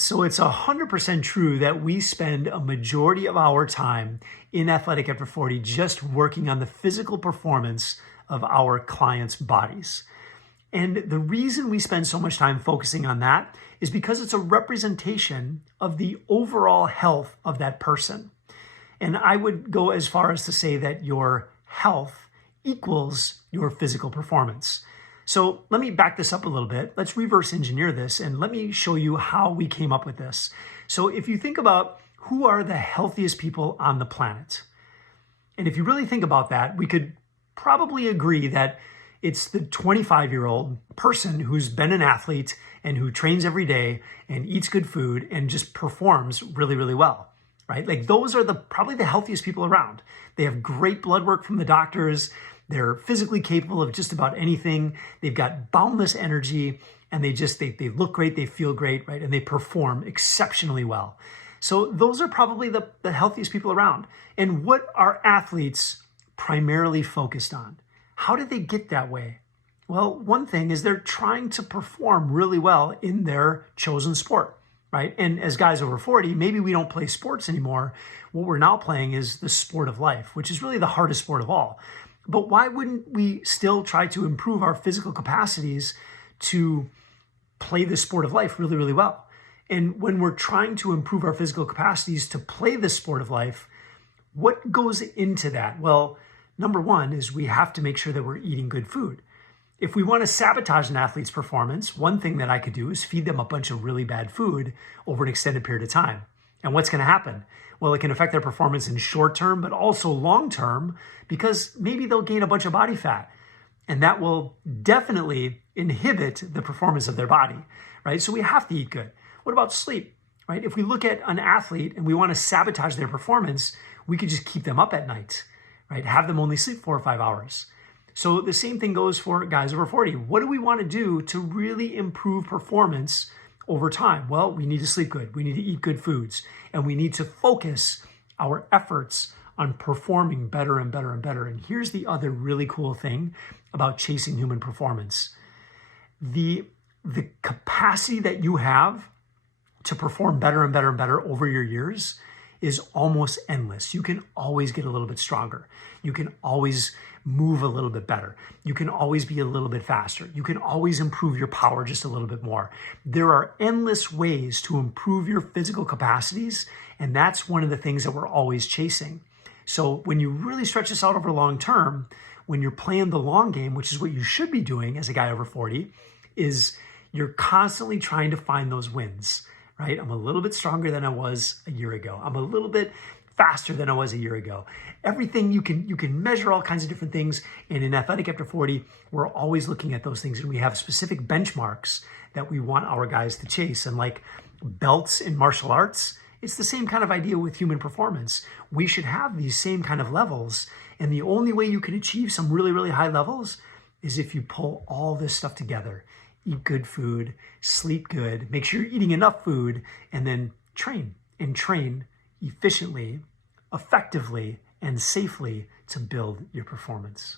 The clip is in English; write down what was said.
So it's 100% true that we spend a majority of our time in Athletic After 40 just working on the physical performance of our clients' bodies. And the reason we spend so much time focusing on that is because it's a representation of the overall health of that person. And I would go as far as to say that your health equals your physical performance. So let me back this up a little bit. Let's reverse engineer this and let me show you how we came up with this. So if you think about who are the healthiest people on the planet, and if you really think about that, we could probably agree that it's the 25-year-old person who's been an athlete and who trains every day and eats good food and just performs really, really well, right? Like those are probably the healthiest people around. They have great blood work from the doctors. They're physically capable of just about anything. They've got boundless energy and they look great, they feel great, right? And they perform exceptionally well. So those are probably the healthiest people around. And what are athletes primarily focused on? How did they get that way? Well, one thing is they're trying to perform really well in their chosen sport, right? And as guys over 40, maybe we don't play sports anymore. What we're now playing is the sport of life, which is really the hardest sport of all. But why wouldn't we still try to improve our physical capacities to play the sport of life really, really well? And when we're trying to improve our physical capacities to play the sport of life, what goes into that? Well, number one is we have to make sure that we're eating good food. If we want to sabotage an athlete's performance, one thing that I could do is feed them a bunch of really bad food over an extended period of time. And what's going to happen? Well, it can affect their performance in short term, but also long term, because maybe they'll gain a bunch of body fat. And that will definitely inhibit the performance of their body, right? So we have to eat good. What about sleep, right? If we look at an athlete and we want to sabotage their performance, we could just keep them up at night, right? Have them only sleep 4 or 5 hours. So the same thing goes for guys over 40. What do we want to do to really improve performance over time? Well, we need to sleep good. We need to eat good foods. And we need to focus our efforts on performing better and better and better. And here's the other really cool thing about chasing human performance. The capacity that you have to perform better and better and better over your years is almost endless. You can always get a little bit stronger. You can always move a little bit better. You can always be a little bit faster. You can always improve your power just a little bit more. There are endless ways to improve your physical capacities, and that's one of the things that we're always chasing. So when you really stretch this out over long term, when you're playing the long game, which is what you should be doing as a guy over 40, is you're constantly trying to find those wins, right? I'm a little bit stronger than I was a year ago. I'm a little bit faster than I was a year ago. Everything you can measure all kinds of different things. And in Athletic After 40, we're always looking at those things and we have specific benchmarks that we want our guys to chase. And like belts in martial arts, it's the same kind of idea with human performance. We should have these same kind of levels. And the only way you can achieve some really, really high levels is if you pull all this stuff together. Eat good food, sleep good, make sure you're eating enough food, and then train efficiently, effectively, and safely to build your performance.